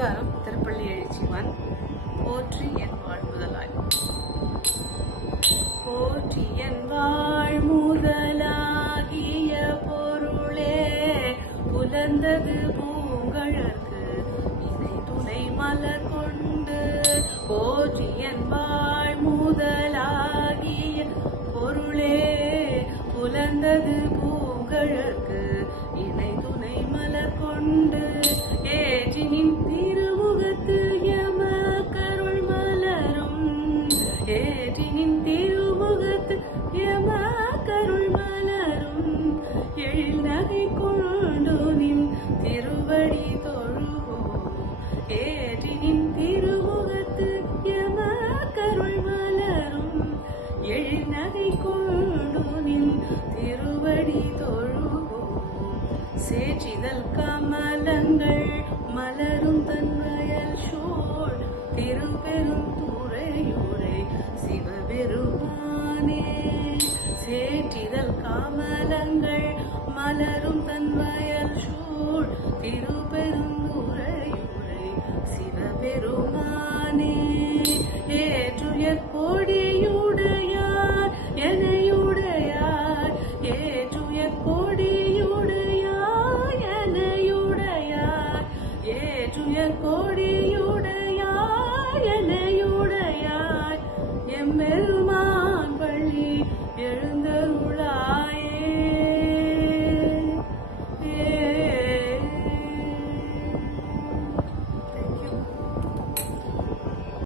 நமஸ்காரம். திருப்பள்ளி எழுச்சிவன். போற்றி என் வாழ்முதலாய். போற்றி என் வாழ்முதலாகிய பொருளே, புலர்ந்தது பூங்கழற்கு இணை துணை மலர் கொண்டு. போற்றி என் வாழ்முதலாகிய பொருளே, புலர்ந்தது பூங்கழற்கு இணை துணை மலர் கொண்டு. ஏற்றினின் திருமுகத்து எம கருள் மலரும், ஏற்றினின் திருமுகத்து எம கருள் மலரும். எழில் நகை கொண்டு நின் திருவடி தொழுவோம். ஏற்றினின் திருமுகத்து எம கருள் மலரும். எழில் நகை கொண்டு நின் திருவடி தொழுவோம். சேற்றிதழ் கமலங்கள் மலரும் தன்வயல் சூழ் திருப்பெரும் துறையுரை சிவபெருமானே. சேற்றிதழ் கமலங்கள் மலரும் தன்வயல் சூழ் திருப்பெரும் துறையுரை சிவபெருமானே. ஏற்றுயர் கொடியுடையார் எனையுடையார், ஏற்றுயர் கொடியுடையார் எனையுடையார், ஏற்றுயர் கொடியுடையார் எனையுடையார். எம்பெருமான் பள்ளி எழுந்தருள்